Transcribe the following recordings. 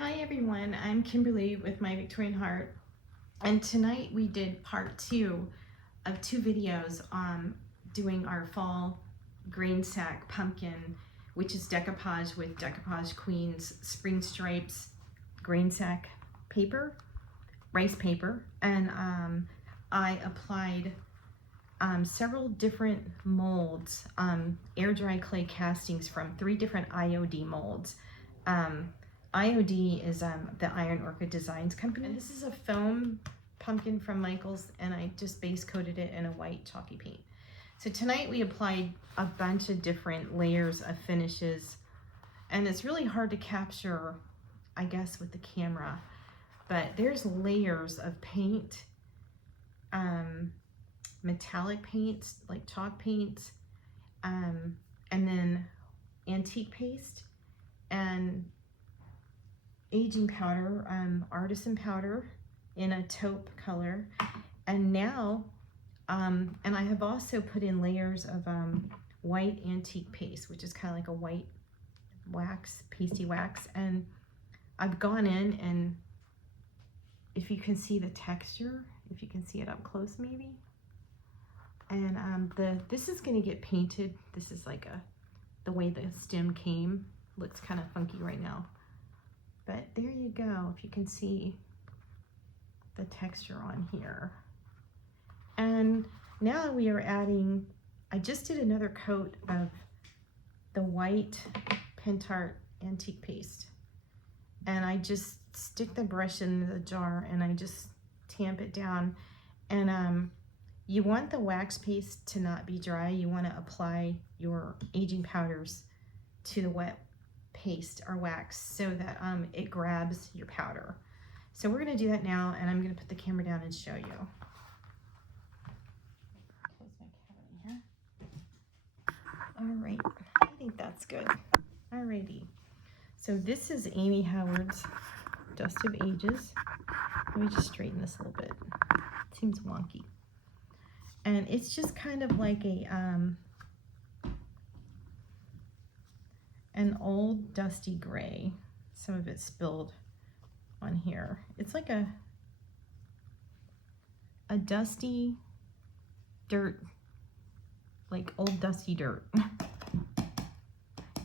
Hi everyone, I'm Kimberly with My Victorian Heart, and tonight we did part 2 of 2 videos on doing our fall grain sack pumpkin, which is decoupage with Decoupage Queen's Spring Stripes grain sack paper, rice paper, and I applied several different molds, air dry clay castings from 3 different IOD molds. IOD is the Iron Orchid Designs company. And this is a foam pumpkin from Michael's, and I just base coated it in a white chalky paint. So tonight we applied a bunch of different layers of finishes, and it's really hard to capture, I guess, with the camera, but there's layers of paint, metallic paints like chalk paints, and then antique paste and aging powder, Artisan powder in a taupe color, and now and I have also put in layers of white antique paste, which is kind of like a white wax, pasty wax, and I've gone in, and if you can see the texture, if you can see it up close maybe, and this is going to get painted. This is like the way the stem came, looks kind of funky right now. But there you go, if you can see the texture on here. And now we are adding, I just did another coat of the white Pentart antique paste. And I just stick the brush in the jar and I just tamp it down. And you want the wax paste to not be dry. You want to apply your aging powders to the wet paste or wax so that it grabs your powder. So we're going to do that now, and I'm going to put the camera down and show you. Close my camera here. All right, I think that's good. Alrighty. So this is Amy Howard's Dust of Ages. Let me just straighten this a little bit. It seems wonky. And it's just kind of like an old dusty gray. Some of it spilled on here. It's like a dusty dirt, like old dusty dirt.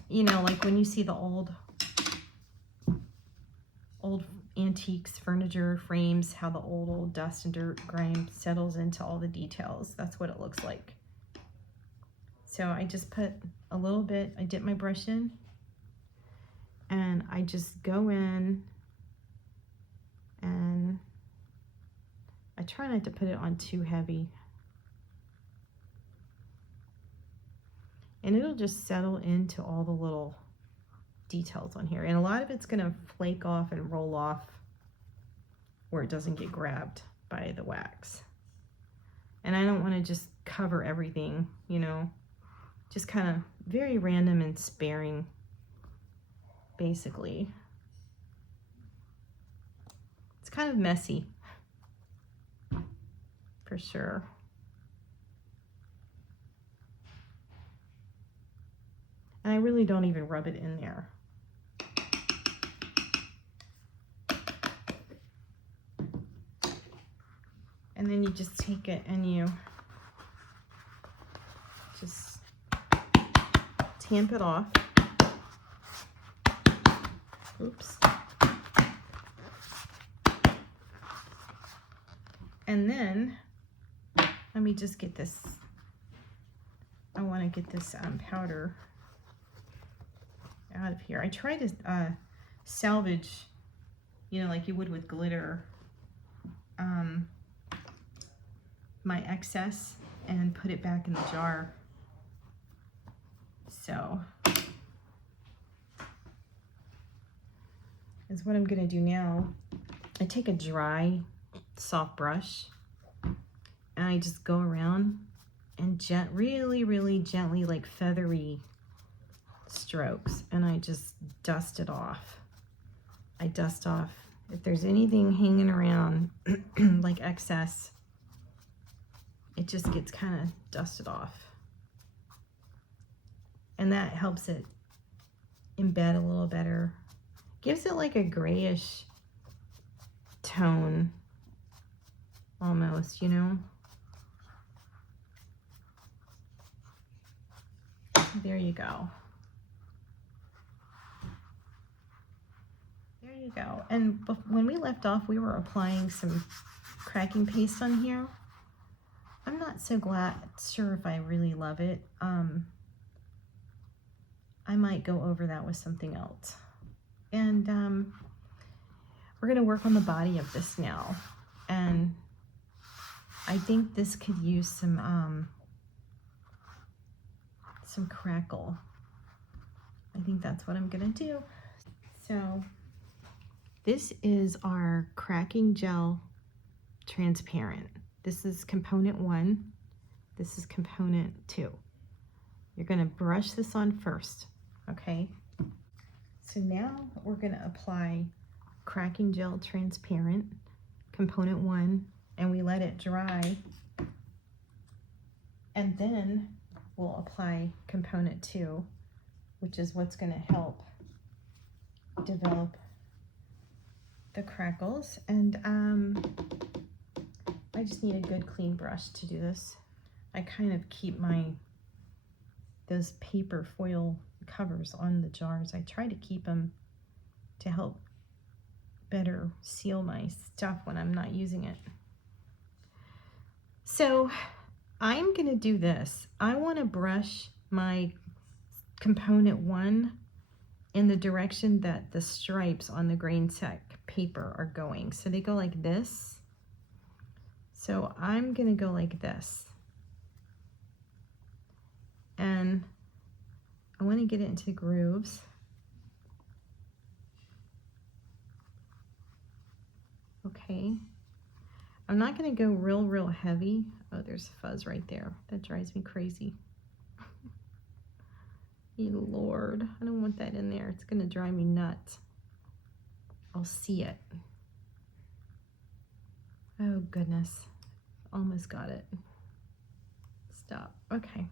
You know, like when you see the old antiques, furniture, frames, how the old dust and dirt grime settles into all the details. That's what it looks like. So I just put a little bit, I dip my brush in, and I just go in, and I try not to put it on too heavy. And it'll just settle into all the little details on here. And a lot of it's gonna flake off and roll off where it doesn't get grabbed by the wax. And I don't wanna just cover everything, you know, just kind of very random and sparing, basically. It's kind of messy, for sure. And I really don't even rub it in there. And then you just take it and you just tamp it off. Oops. And then, let me just get this, I want to get this powder out of here. I try to salvage, you know, like you would with glitter, my excess and put it back in the jar. So is what I'm gonna do now. I take a dry, soft brush and I just go around and really gently, like feathery strokes, and I just dust it off. I dust off if there's anything hanging around like excess. It just gets kind of dusted off, and that helps it embed a little better, Gives it like a grayish tone almost, you know. There you go. There you go. And when we left off, we were applying some cracking paste on here. I'm not so sure if I really love it. I might go over that with something else. And we're going to work on the body of this now. And I think this could use some crackle. I think that's what I'm going to do. So this is our Cracking Gel Transparent. This is component 1. This is component 2. You're going to brush this on first, okay? So now we're going to apply Cracking Gel Transparent, component 1, and we let it dry. And then we'll apply component 2, which is what's going to help develop the crackles. And I just need a good clean brush to do this. I kind of keep those paper foil covers on the jars. I try to keep them to help better seal my stuff when I'm not using it. So I'm going to do this. I want to brush my component 1 in the direction that the stripes on the grain sack paper are going. So they go like this. So I'm going to go like this. And I want to get it into the grooves. Okay. I'm not going to go real heavy. Oh, there's fuzz right there. That drives me crazy. You Lord, I don't want that in there. It's going to drive me nuts. I'll see it. Oh, goodness. Almost got it. Stop. Okay.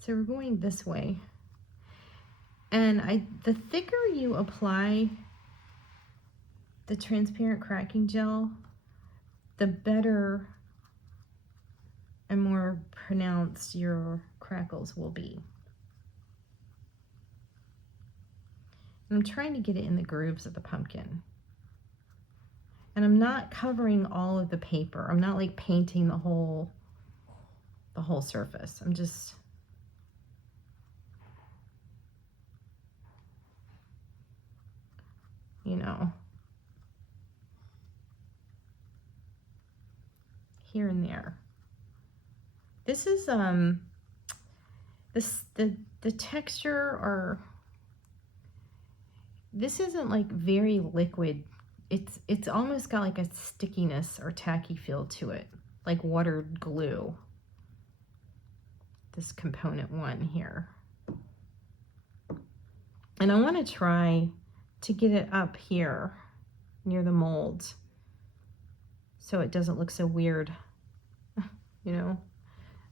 So we're going this way. And the thicker you apply the transparent cracking gel, the better and more pronounced your crackles will be. And I'm trying to get it in the grooves of the pumpkin. And I'm not covering all of the paper. I'm not like painting the whole surface. I'm just here and there. This is the texture, or this isn't like very liquid. It's almost got like a stickiness or tacky feel to it, like watered glue. This component 1 here. And I want to try to get it up here near the molds so it doesn't look so weird. I'm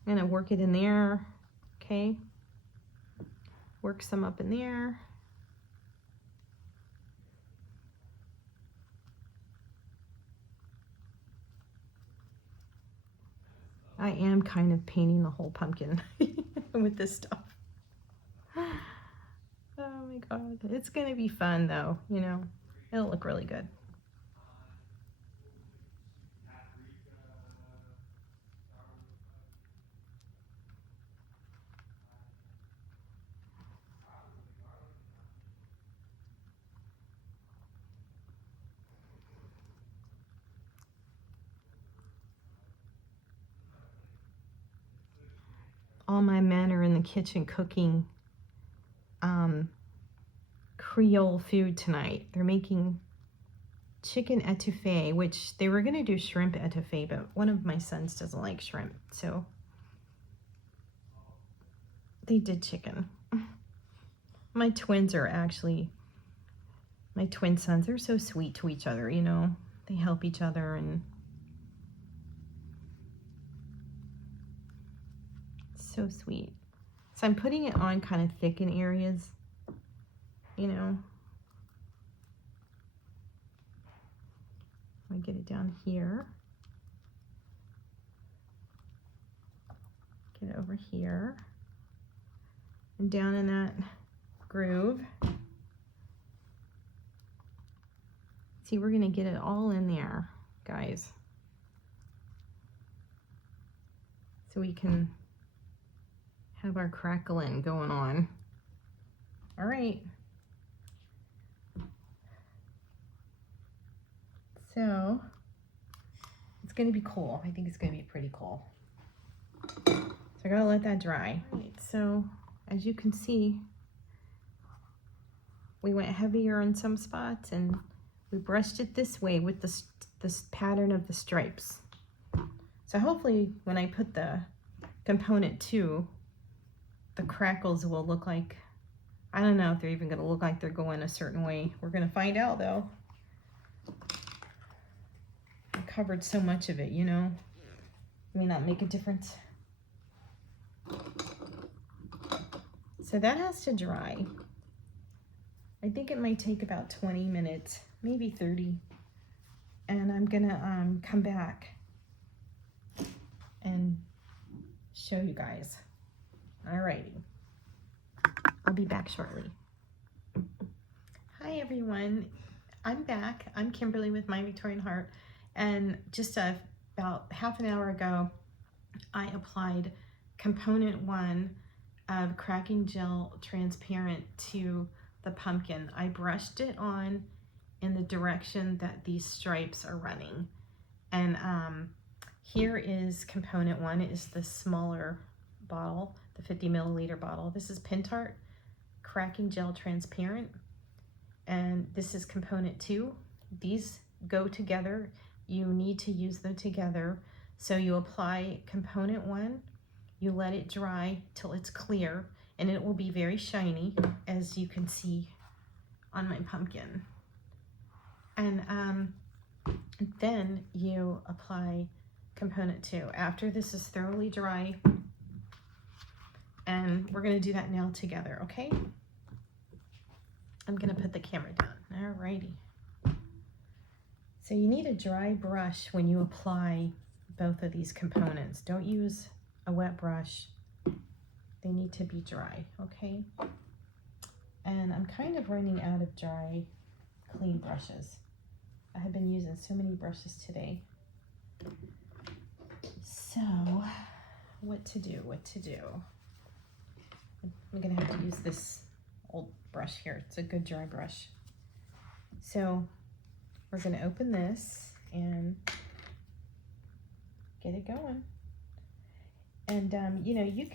gonna work it in there. Okay, work some up in there. I am kind of painting the whole pumpkin with this stuff. Oh my God, it's gonna be fun though, it'll look really good. All my men are in the kitchen cooking Creole food tonight. They're making chicken etouffee, which they were going to do shrimp etouffee, but one of my sons doesn't like shrimp, so they did chicken. My twin sons are so sweet to each other, they help each other, and so sweet. So I'm putting it on kind of thick in areas, you know, I get it down here. Get it over here. And down in that groove. See, we're gonna get it all in there, guys. So we can have our crackling going on. All right. So it's gonna be cool. I think it's gonna be pretty cool. So I gotta let that dry. All right, so as you can see, we went heavier in some spots and we brushed it this way with this pattern of the stripes. So hopefully when I put the component 2, the crackles will look like, I don't know if they're even gonna look like they're going a certain way. We're gonna find out though. I covered so much of it, you know. It may not make a difference. So that has to dry. I think it might take about 20 minutes, maybe 30. And I'm gonna come back and show you guys. Alrighty, I'll be back shortly. Hi everyone, I'm back. I'm Kimberly with My Victorian Heart, and just about half an hour ago, I applied component 1 of Cracking Gel Transparent to the pumpkin. I brushed it on in the direction that these stripes are running, and here is component 1. It is the smaller bottle, the 50 milliliter bottle. This is Pentart Cracking Gel Transparent, and this is component 2. These go together. You need to use them together. So you apply component 1, you let it dry till it's clear, and it will be very shiny, as you can see on my pumpkin. And then you apply component 2 after this is thoroughly dry, and we're going to do that now together, okay? I'm going to put the camera down. Alrighty. So you need a dry brush when you apply both of these components. Don't use a wet brush. They need to be dry, okay? And I'm kind of running out of dry, clean brushes. I have been using so many brushes today. So, what to do? I'm gonna have to use this old brush here. It's a good dry brush. So, we're gonna open this and get it going. And you know, you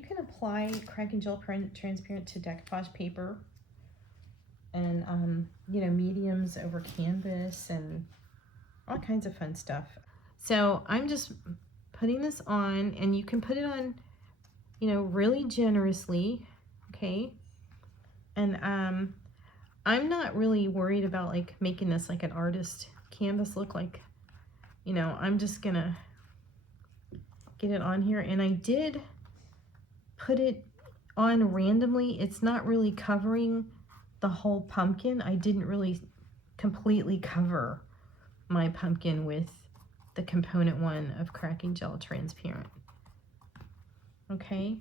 can apply Cracking Gel Transparent to decoupage paper, and you know, mediums over canvas and all kinds of fun stuff. So I'm just putting this on, and you can put it on, you know, really generously, okay? And I'm not really worried about like making this like an artist canvas look like, you know, I'm just gonna get it on here. And I did put it on randomly. It's not really covering the whole pumpkin. I didn't really completely cover my pumpkin with the component 1 of Cracking Gel Transparent, okay?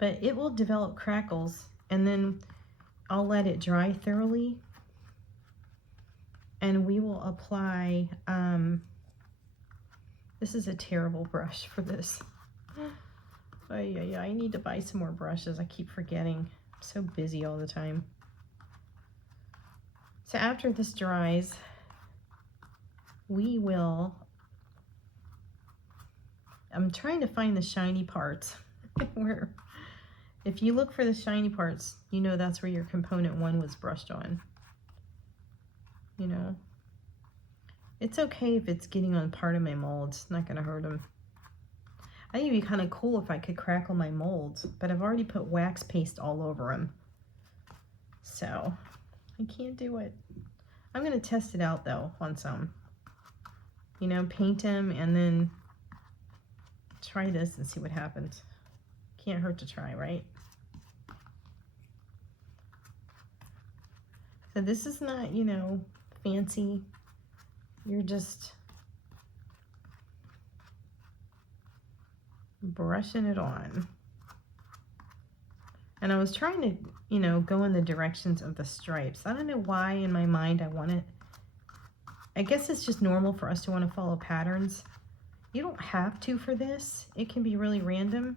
But it will develop crackles, and then I'll let it dry thoroughly, and we will apply, this is a terrible brush for this. I need to buy some more brushes. I keep forgetting. I'm so busy all the time. So after this dries, we will, I'm trying to find the shiny parts. Where, if you look for the shiny parts, you know that's where your component 1 was brushed on. You know, it's okay if it's getting on part of my molds. It's not gonna hurt them. I think it'd be kind of cool if I could crackle my molds, but I've already put wax paste all over them, so I can't do it. I'm gonna test it out though on some. You know, paint them and then try this and see what happens. Can't hurt to try, right? So this is not, you know, fancy. You're just brushing it on. And I was trying to, you know, go in the directions of the stripes. I don't know why in my mind I want it. I guess it's just normal for us to want to follow patterns. You don't have to for this. It can be really random.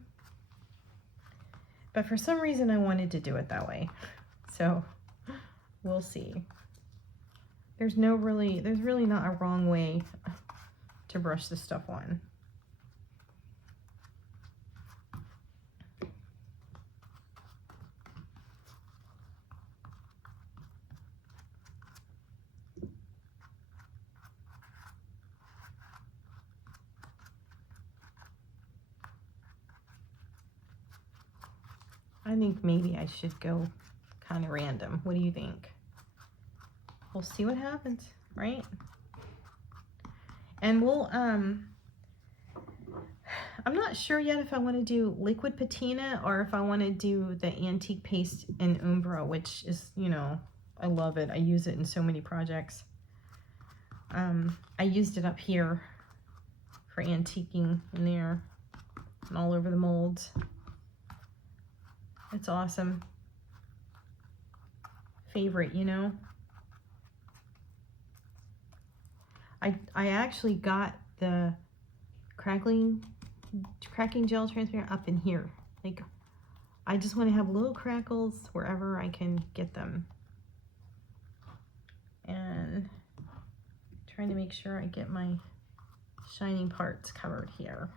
But for some reason I wanted to do it that way. So we'll see. There's really not a wrong way to brush this stuff on. I think maybe I should go kind of random. What do you think? We'll see what happens, right? And we'll, I'm not sure yet if I want to do liquid patina or if I want to do the antique paste in Umbra, which is, you know, I love it. I use it in so many projects. I used it up here for antiquing in there and all over the molds. It's awesome. Favorite, you know. I actually got the cracking gel transparent up in here. Like, I just want to have little crackles wherever I can get them. And trying to make sure I get my shining parts covered here.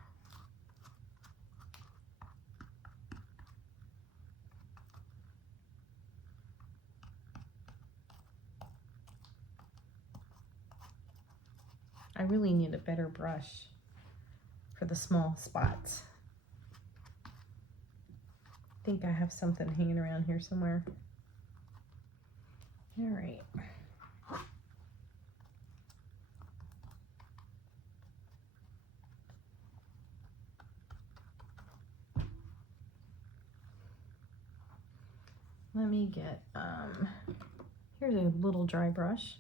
I really need a better brush for the small spots. I think I have something hanging around here somewhere. All right. Let me get, here's a little dry brush.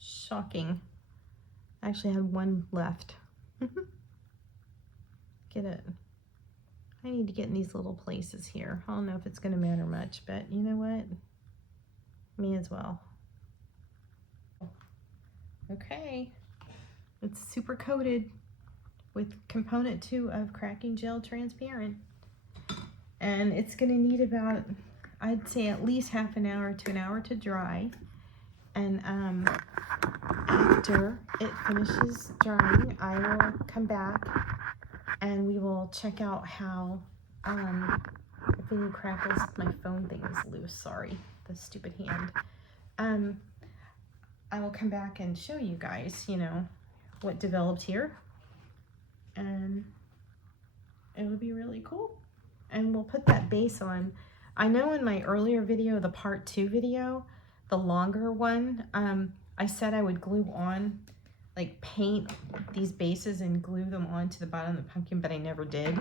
Shocking. I actually have one left. Get it. I need to get in these little places here. I don't know if it's going to matter much, but you know what? May as well. Okay. It's super coated with component 2 of Cracking Gel Transparent. And it's going to need about, I'd say at least half an hour to an hour to dry. And after it finishes drying, I will come back and we will check out how, if any crackles, my phone thing is loose, sorry, the stupid hand. I will come back and show you guys, you know, what developed here. And it would be really cool. And we'll put that base on. I know in my earlier video, the part 2 video, the longer one, I said I would glue on, like paint these bases and glue them onto the bottom of the pumpkin, but I never did.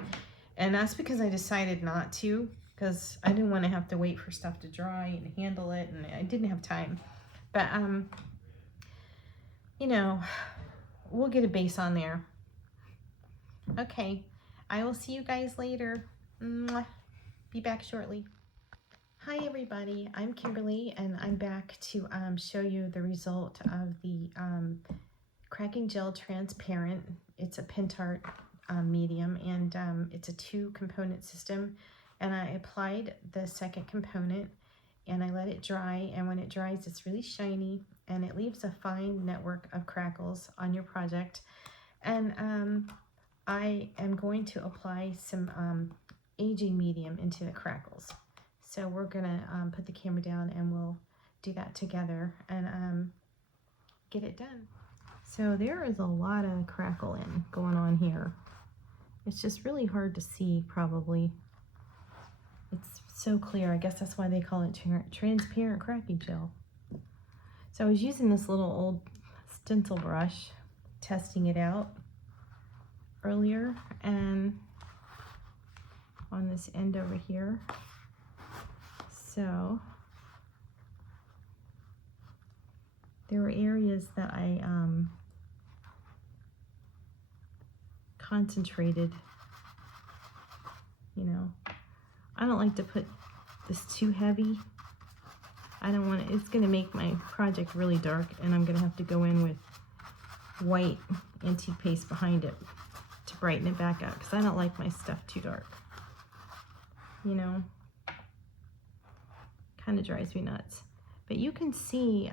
And that's because I decided not to, because I didn't want to have to wait for stuff to dry and handle it, and I didn't have time. But, you know, we'll get a base on there. Okay, I will see you guys later. Mwah. Be back shortly. Hi everybody, I'm Kimberly and I'm back to show you the result of the Cracking Gel Transparent. It's a Pentart medium and it's a 2-component system, and I applied the second component and I let it dry, and when it dries it's really shiny and it leaves a fine network of crackles on your project. And I am going to apply some aging medium into the crackles. So we're gonna put the camera down and we'll do that together and get it done. So there is a lot of crackle going on here. It's just really hard to see probably. It's so clear. I guess that's why they call it transparent cracking gel. So I was using this little old stencil brush, testing it out earlier, and on this end over here. So, there were areas that I concentrated, you know. I don't like to put this too heavy. I don't want it, it's gonna make my project really dark, and I'm gonna have to go in with white antique paste behind it to brighten it back up, because I don't like my stuff too dark. You know, kind of drives me nuts. But you can see,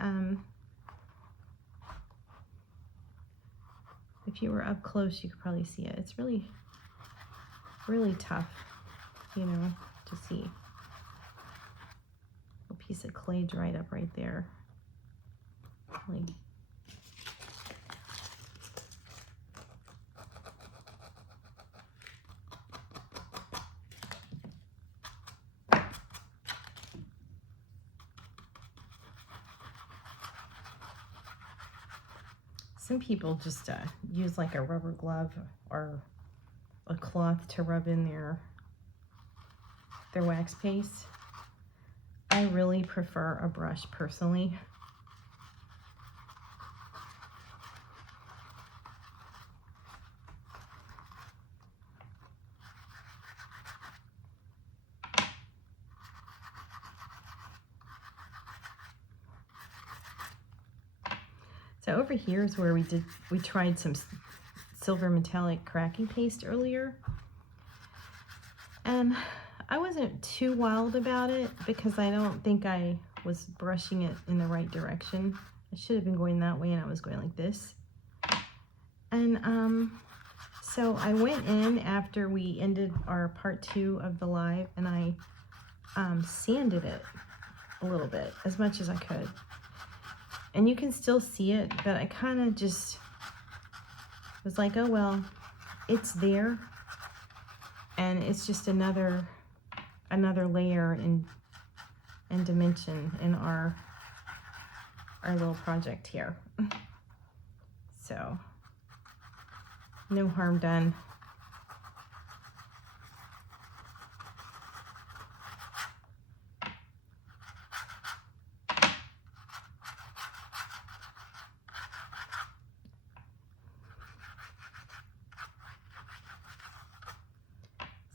if you were up close, you could probably see it. It's really, really tough, you know, to see. A piece of clay dried up right there. Like, some people just use like a rubber glove or a cloth to rub in their wax paste. I really prefer a brush personally. So over here is where we tried some silver metallic cracking paste earlier. And I wasn't too wild about it because I don't think I was brushing it in the right direction. I should have been going that way, and I was going like this. And so I went in after we ended our part 2 of the live, and I sanded it a little bit, as much as I could. And you can still see it, but I kind of just was like, oh well, it's there, and it's just another layer and dimension in our little project here. So no harm done.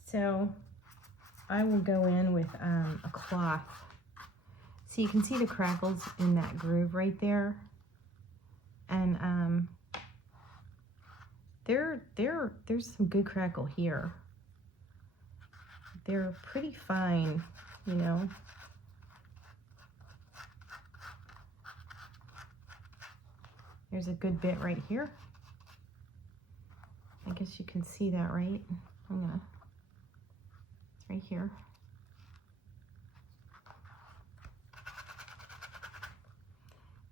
So I will go in with a cloth. So you can see the crackles in that groove right there. And there's some good crackle here. They're pretty fine, you know. There's a good bit right here. I guess you can see that, right? It's right here.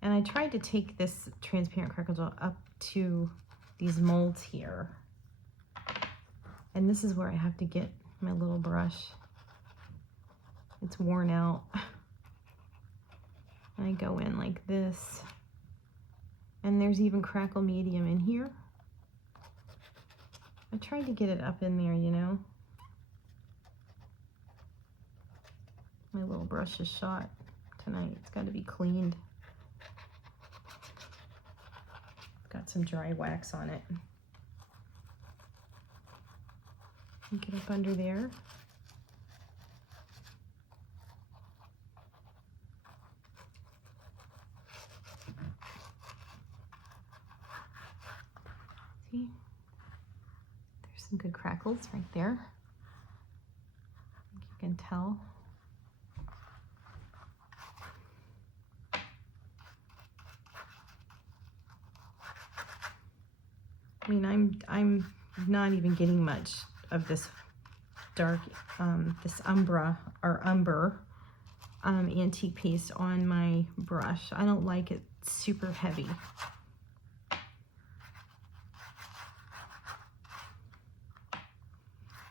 And I tried to take this transparent crackle gel up to these molds here. And this is where I have to get my little brush. It's worn out. And I go in like this. And there's even crackle medium in here. I tried to get it up in there, you know. My little brush is shot tonight. It's got to be cleaned. Got some dry wax on it. Get up under there. See? There's some good crackles right there. I think you can tell. I mean, I'm not even getting much of this dark, this Umbra or Umber antique paste on my brush. I don't like it super heavy.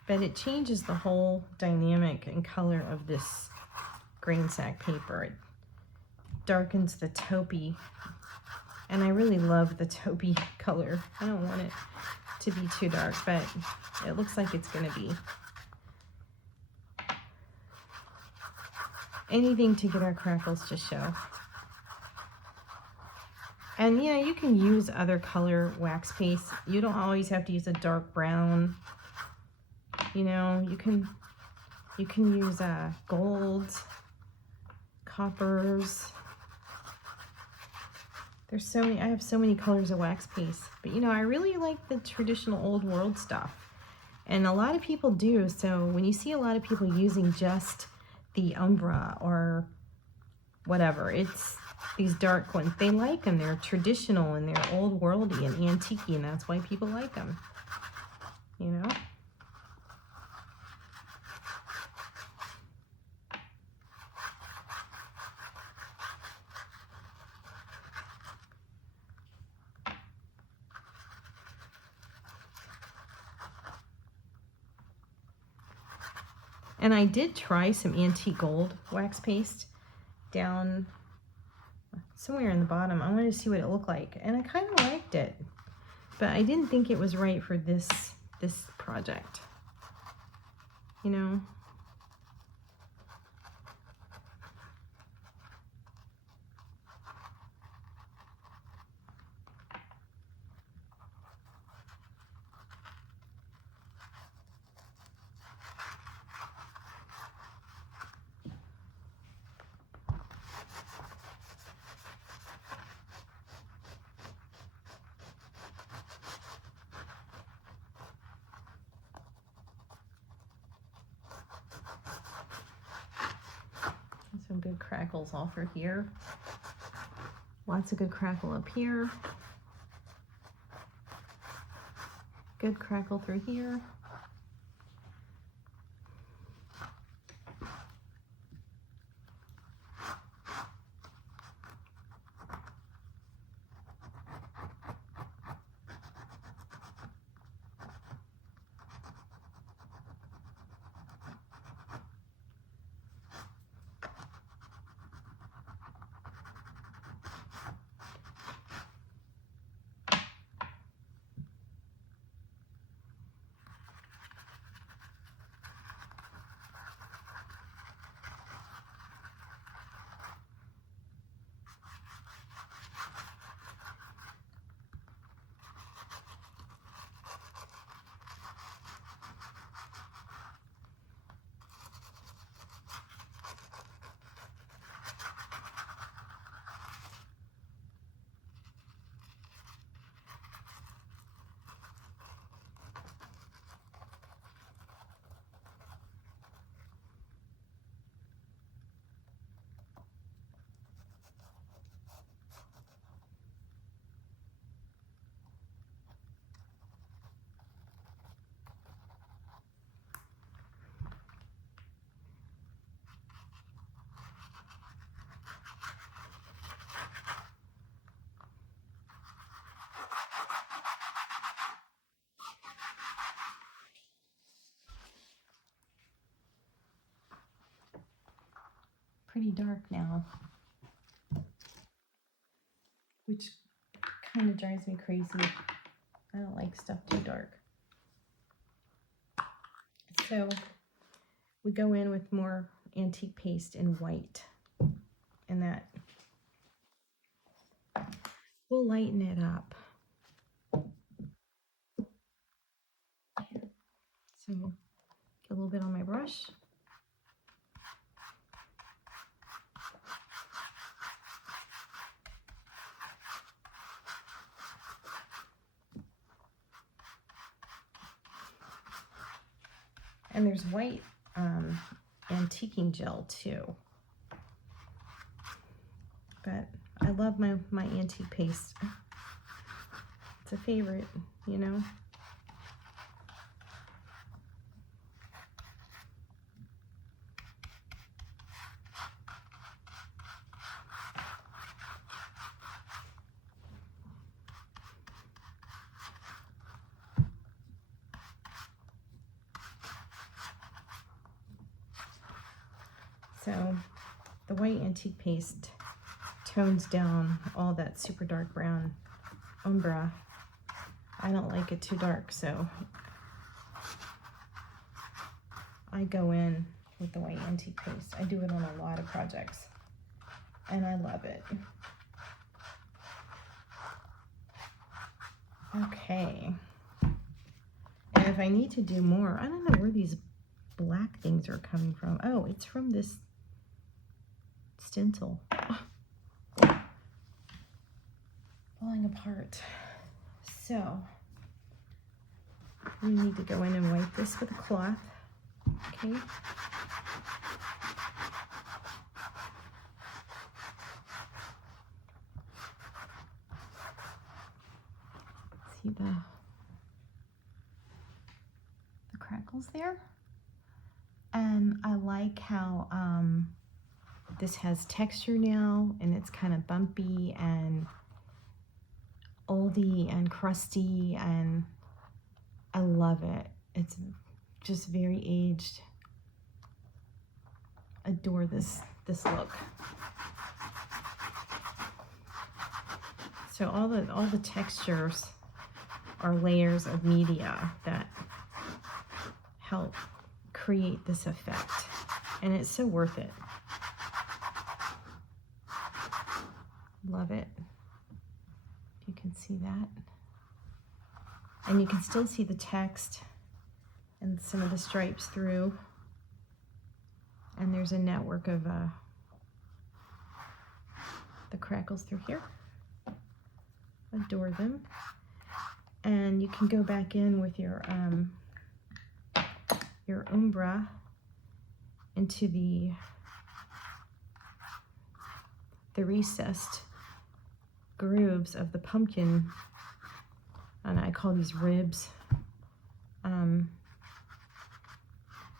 But it changes the whole dynamic and color of this grain sack paper. It darkens the taupey. And I really love the taupey color. I don't want it to be too dark, but it looks like it's gonna be. Anything to get our crackles to show. And you know, you can use other color wax paste. You don't always have to use a dark brown. You know, you can use golds, coppers. There's so many, I have so many colors of wax paste. But you know, I really like the traditional old world stuff. And a lot of people do. So when you see a lot of people using just the Umbra or whatever, it's these dark ones. They like them. They're traditional and they're old worldy and antique-y, and that's why people like them. You know? And I did try some antique gold wax paste down somewhere in the bottom. I wanted to see what it looked like, and I kind of liked it, but I didn't think it was right for this project. You know? Some good crackles all through here. Lots of good crackle up here. Good crackle through here. Pretty dark now, which kind of drives me crazy. I don't like stuff too dark. So we go in with more antique paste in white, and that will lighten it up. So get a little bit on my brush. And there's white antiquing gel too. But I love my antique paste. It's a favorite, you know. So the white antique paste tones down all that super dark brown Umbra. I don't like it too dark, so I go in with the white antique paste. I do it on a lot of projects, and I love it. Okay. And if I need to do more, I don't know where these black things are coming from. Oh, it's from this stencil. Falling apart. So, we need to go in and wipe this with a cloth. Okay. See the crackles there? And I like how this has texture now, and it's kind of bumpy and oldie and crusty, and I love it. It's just very aged. Adore this look. So all the textures are layers of media that help create this effect, and it's so worth it. Love it. You can see that, and you can still see the text and some of the stripes through, and there's a network of the crackles through here. Adore them. And you can go back in with your Umbra into the recessed grooves of the pumpkin, and I call these ribs.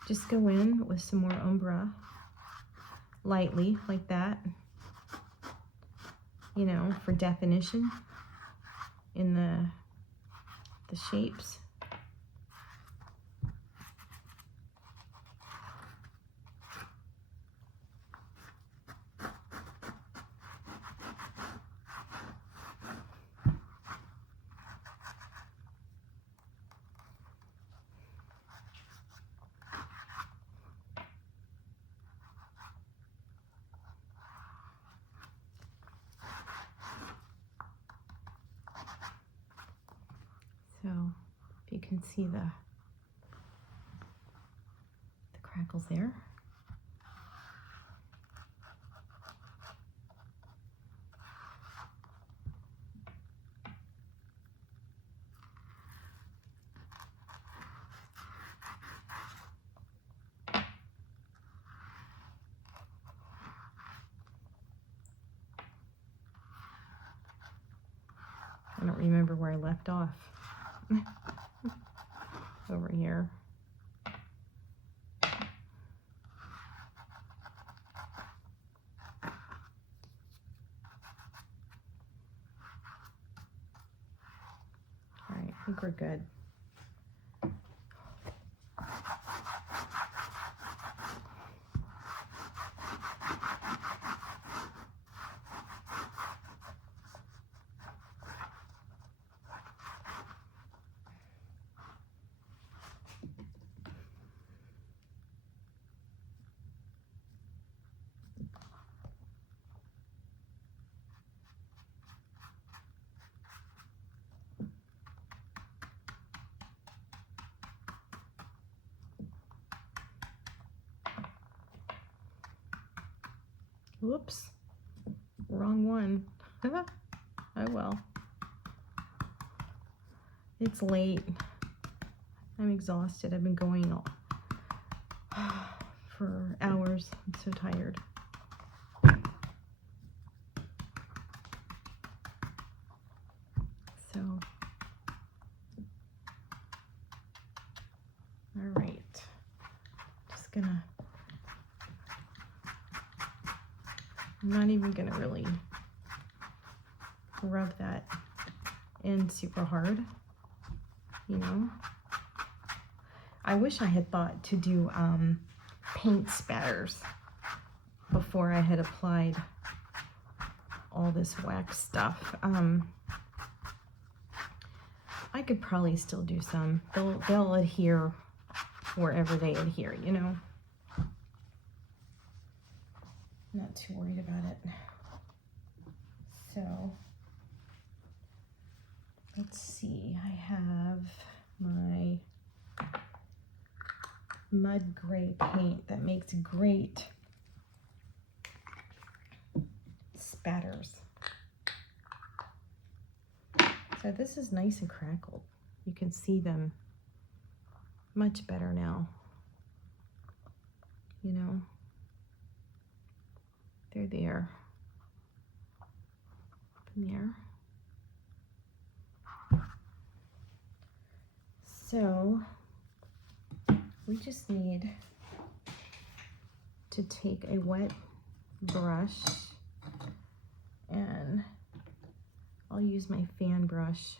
Just go in with some more Umbra, lightly, like that, you know, for definition in the shapes. So if you can see the crackles there. I don't remember where I left off. Over here. All right, I think we're good. Whoops, wrong one. Oh well. It's late. I'm exhausted. I've been going for hours. I'm so tired. So, all right. Just gonna, I'm not even gonna really rub that in super hard, you know. I wish I had thought to do paint spatters before I had applied all this wax stuff. I could probably still do some. They'll adhere wherever they adhere, you know. Not too worried about it. So let's see, I have my mud gray paint that makes great spatters. So this is nice and crackled. You can see them much better now. You know, they're there. Up in there. So we just need to take a wet brush, and I'll use my fan brush.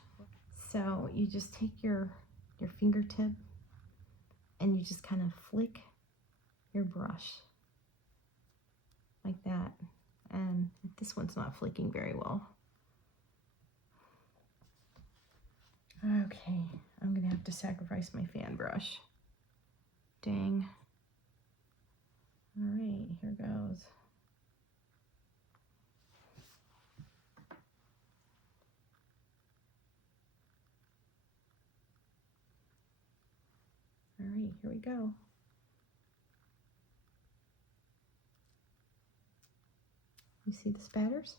So you just take your fingertip and you just kind of flick your brush like that. And this one's not flicking very well. Okay, I'm gonna have to sacrifice my fan brush. Dang. All right, here goes. All right, here we go. You see the spatters?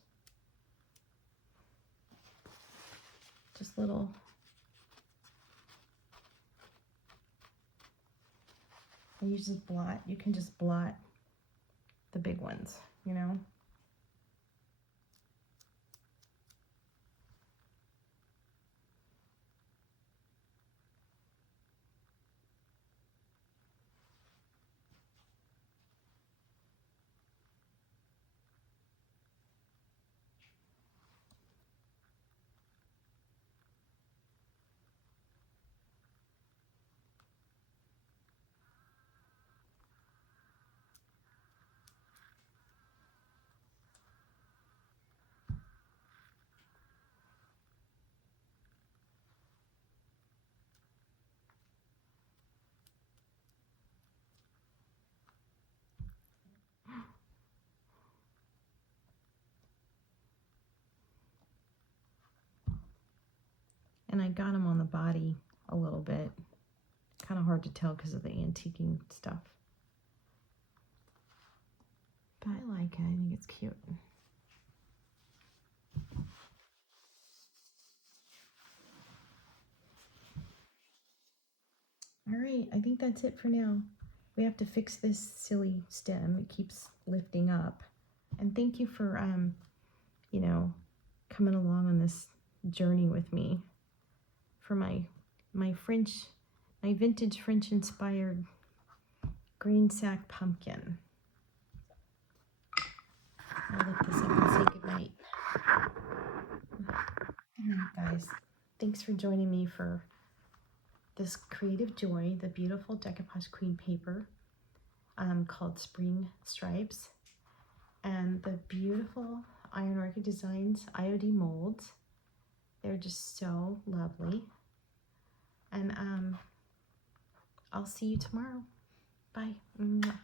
Just little. And you just blot, you can just blot the big ones, you know? And I got them on the body a little bit. Kind of hard to tell because of the antiquing stuff. But I like it. I think it's cute. All right, I think that's it for now. We have to fix this silly stem. It keeps lifting up. And thank you for, you know, coming along on this journey with me for my vintage French inspired green sack pumpkin. I'll lift this up and say goodnight. All right, guys, thanks for joining me for this creative joy, the beautiful decoupage queen paper called Spring Stripes, and the beautiful Iron Orchid Designs IOD molds. They're just so lovely. And I'll see you tomorrow. Bye. Mwah.